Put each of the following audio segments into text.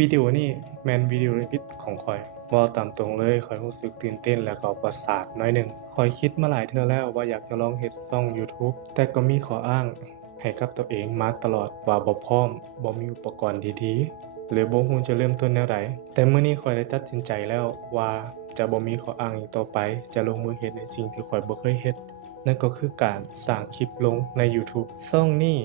วิดีโอนี้แม่นวิดีโอรีวิวของข้อยเว้าตามตรงเลยข้อยรู้สึกตื่นเต้นแล้วก็ประสาทหน่อยหนึ่งข้อยคิดมาหลายเทื่อแล้วว่าอยากจะลองเฮ็ดช่องยูทูบแต่ก็มีข้ออ้างให้กับตัวเองมาตลอดว่าบ่พร้อมบ่มีอุปกรณ์ดีๆหรือบ่ฮู้จะเริ่มต้นแนวใดแต่มื้อนี้ข้อยได้ตัดสินใจแล้วว่าจะบ่มีข้ออ้างอีกต่อไปจะลงมือเฮ็ดในสิ่งที่ข้อยบ่เคยเฮ็ดนั่นก็คือการสร้างคลิปลงในยูทูบช่องนี้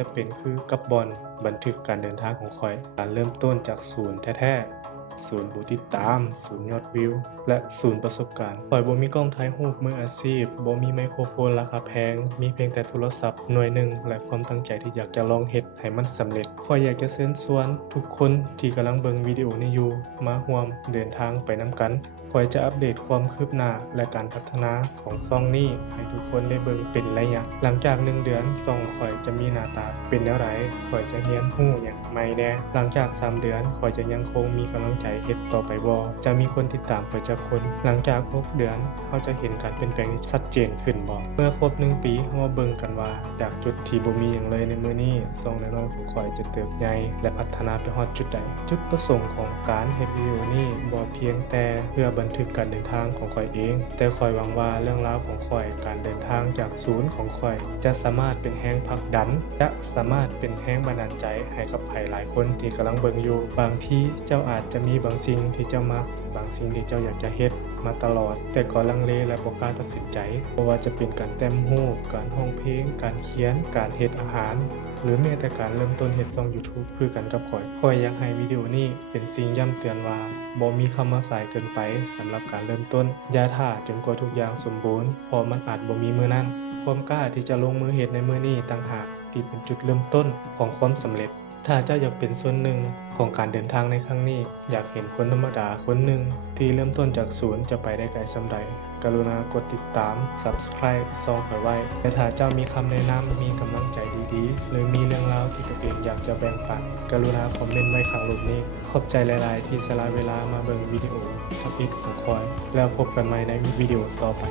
จะเป็นคือกับบอนบันทึกการเดินทางของข้อยการเริ่มต้นจากศูนย์แท้ๆศูนย์ผู้ติดตามศูนย์ยอดวิวและศูนย์ประสบการณ์ข้อยบ่มีกล้องถ่ายรูปมืออาชีพบ่มีไมโครโฟนราคาแพงมีเพียงแต่โทรศัพท์หน่วยหนึ่งและความตั้งใจที่อยากจะลองเฮ็ดให้มันสำเร็จข้อยอยากจะเชิญชวนทุกคนที่กำลังเบิ่งวิดีโอนี้อยู่มาร่วมเดินทางไปนำกันข้อยจะอัปเดตความคืบหน้าและการพัฒนาของช่องนี้ให้ทุกคนได้เบิ่งเป็นระยะหลังจาก1เดือนช่องข้อยจะมีหน้าตาเป็นแนวใดข้อยจะเรียนรู้หยังใหม่แหน่หลังจาก3เดือนข้อยจะยังคงมีกำลังใจเฮ็ดต่อไปบ่จะมีคนติดตามข้อยจักคนหลังจาก6เดือนเราจะเห็นการเปลี่ยนแปลงที่ชัดเจนขึ้นบ่เมื่อครบ1ปีเรามาเบิ่งกันว่าจากจุดที่บ่มีหยังเลยในมื้อนี้ช่องน้อยๆของข้อยจะเติบใหญ่และพัฒนาไปฮอดจุดใดจุดประสงค์ของการเฮ็ดวิดีโอนี้บ่เพียงแต่เพื่อบันทึกการเดินทางของข้อยเองแต่ข้อยหวังว่าเรื่องราวของข้อยการเดินทางจากศูนย์ของข้อยจะสามารถเป็นแรงผลักดันและสามารถเป็นแรงบันดาลใจให้กับไผหลายคนที่กำลังเบิ่งอยู่บางทีเจ้าอาจจะมีบางสิ่งที่เจ้ามักบางสิ่งที่เจ้าอยากจะเฮ็ดมาตลอดแต่ก็ลังเลและบ่กล้าตัดสินใจเพราะว่าจะเป็นการแต่งรูปการร้องเพลงการเขียนการเฮ็ดอาหารหรือแม้แต่การเริ่มต้นเฮ็ดช่อง YouTube คือกันกับข้อยอยากให้วิดีโอนี้เป็นสิ่งย้ำเตือนว่าบ่มีคำว่าสายเกินไปสำหรับการเริ่มต้นอย่าท่าจนกว่าทุกอย่างสมบูรณ์เพราะมันอาจบ่มีมื้อนั้นความกล้าที่จะลงมือเฮ็ดในมื้อนี้ต่างหากที่เป็นจุดเริ่มต้นของความสำเร็จถ้าเจ้าอยากเป็นส่วนหนึ่งของการเดินทางในครั้งนี้อยากเห็นคนธรรมดาคนหนึ่งที่เริ่มต้นจากศูนย์จะไปได้ไกลส่ำใดกรุณากดติดตาม Subscribe ช่องข้อยไว้และถ้าเจ้ามีคำแนะนำมีกำลังใจดีๆหรือมีเรื่องราวที่ตัวเองอยากจะแบ่งปันกรุณาคอมเมนต์ไว้ข้างรูปนี้ขอบใจหลายๆที่สละเวลามาเบิ่งวิดีโอทับอิดของข้อยแล้วพบกันใหม่ในวิดีโอต่อไป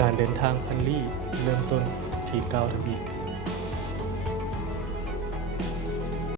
การเดินทางพันลี่เริ่มต้นที่9ทวีป